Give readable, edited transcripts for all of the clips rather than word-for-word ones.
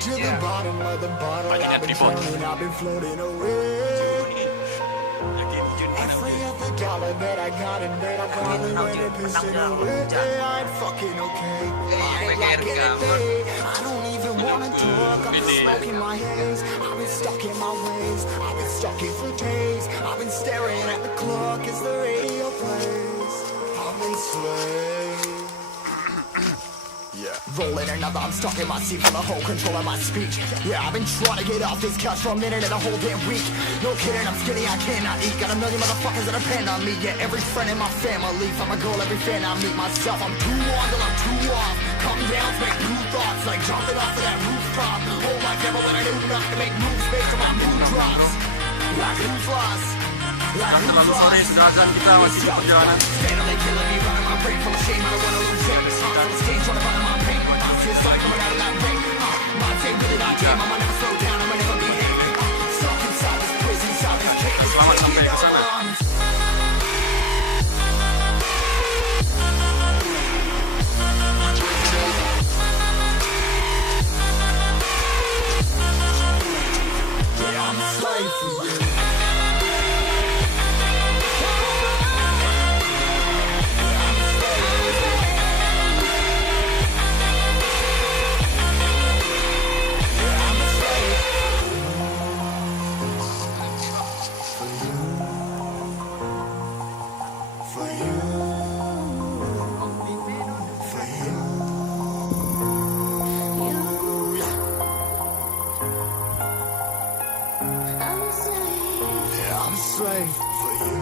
to the bottom of the bottle. I've been drowning, I've been floating away. Every other dollar that I got in bed, I probably went and pissed it away. I ain't fucking okay. I ain't liking it today. I don't even wanna talk. I'm just smoking my haze. I've been stuck in my ways. I've been stuck in for days. I've been staring at the clock as the radio plays. I've been swayed. Yeah. Rolling another, I'm stuck in my seat for the whole control of my speech. Yeah, I've been trying to get off this couch for a minute and a whole damn week. No kidding, I'm skinny, I cannot eat. Got a million motherfuckers that depend on me. Yeah, every friend in my family. From a girl, every fan I meet myself. I'm too on till I'm too off. Come down, make new thoughts, like jumping off of that rooftop. Hold my camera when I do not to make moves based on my mood drops. Like who's lost? Like who's lost? Standing killing me, running my brain full of shame. I don't wanna lose it. On the stage, trying to find my pain. I see a sun coming out of that rain. My day really not tame. I'ma never slow down. I'ma never be hit. Stuck inside this prison, inside this cage. Taking over. Yeah, I'm a slave for you. Slave for you.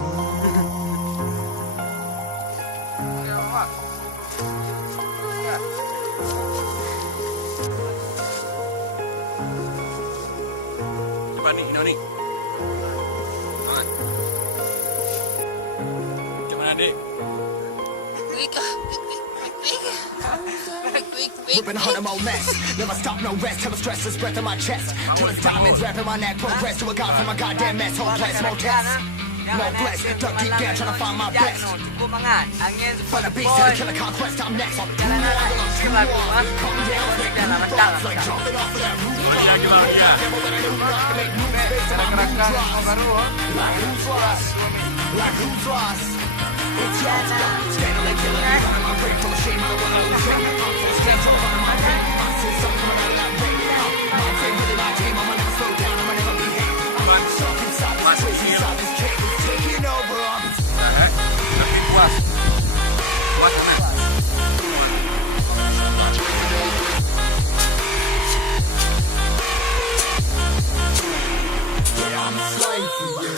Coba nih, Inoni. Gimana, Dek? Whipping a hundred more mess. Never stop, no rest. Till the stress is breath in my chest. Till the diamonds wrapping my neck. Progress to a god from a goddamn mess. Whole place, more tests. More blessed. Dug deep down trying to find my best. Find a beast to the killer conquest. I'm next. I'm too long. I'm too long. Come down, make new thoughts. Like jumping off of that roof. Make moves based on my mood drops. Like who's lost? Like who's lost? It's your turn. Standing like killing me. Running my brain full of shame. I don't wanna lose it. I'm full of stage trying to find my pain. I see something coming out of that rain. My day really not tame. I'ma never slow down. I'ma never be hit. I'm stuck inside this prison, inside this cage. It's taking over. Tapi puas. Puas, teman. Yeah, I'm a slave for you.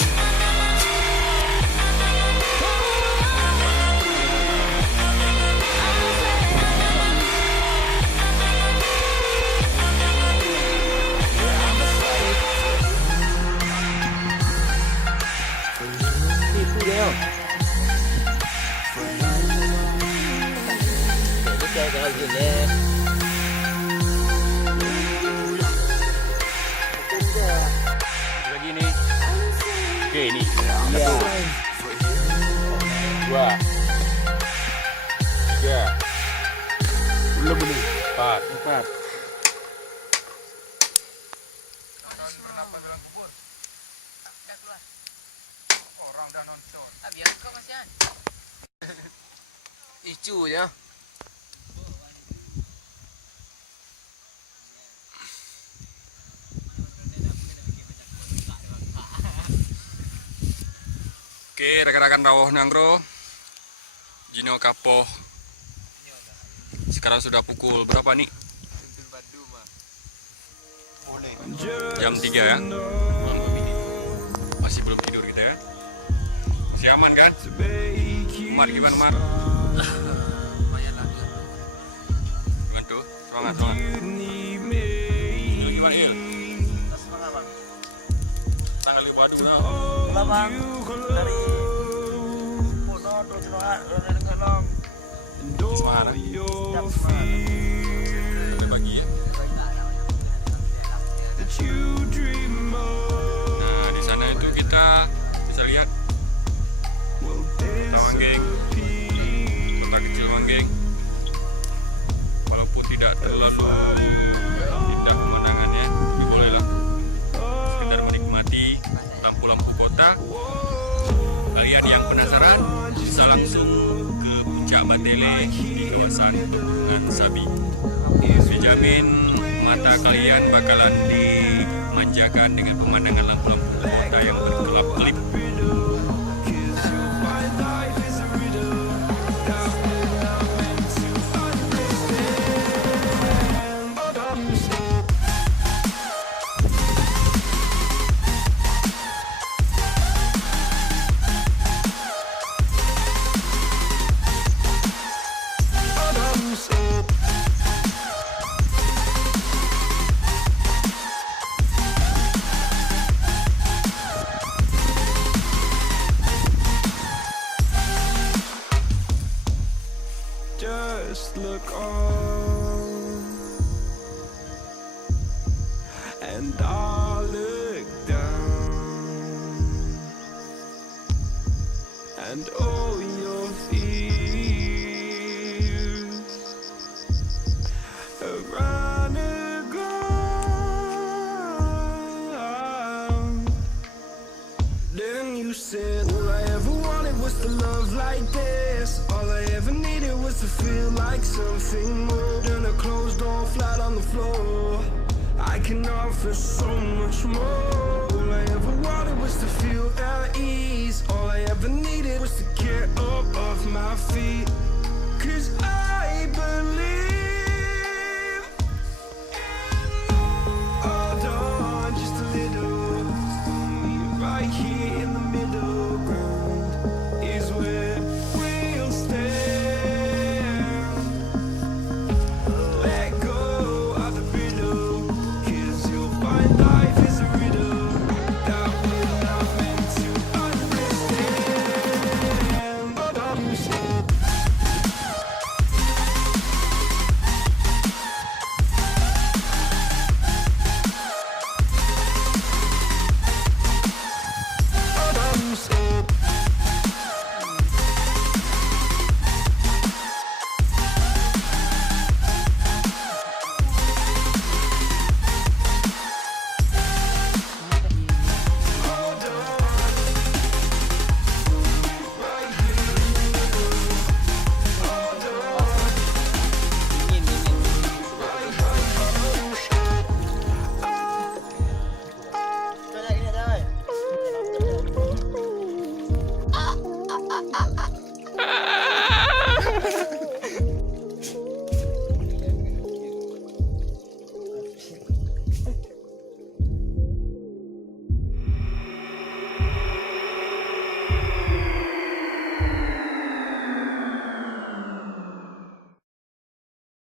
Lagi nih. Oke, ini. Dua. Tiga. Belum. Empat. Orang dah nonton. Biar kau masih ada. Icu ya. Oke, rekan-rekan rawuh nangro. Jino Kapoh. Sekarang sudah pukul berapa nih? Jam 3 ya. Masih belum tidur kita ya. Masih aman kan? Mar gimana Mar? Gimana tuh? Semangat. Gimana Il? Semangat bang. Tanggal 5 Bang. Dari Poso terus long. Semangat. Siap semangat. Berbagi ya. Nah, di sana itu kita bisa lihat Kota Manggeng, kota kecil Manggeng. Walaupun tidak terlalu indah pemandangan. ke puncak Batele di kawasan Pegunungan Sabi. Dijamin mata kalian bakalan dimanjakan dengan pemandangan lampu-lampu kota yang berkelap-kelip. Just look on, and I'll look down, and all your fears around the ground. Then you said, all I ever wanted was to love like this. All I ever needed was to feel like something more than a closed door flat on the floor. I can offer so much more. All I ever wanted was to feel at ease. All I ever needed was to get up off my feet. 'Cause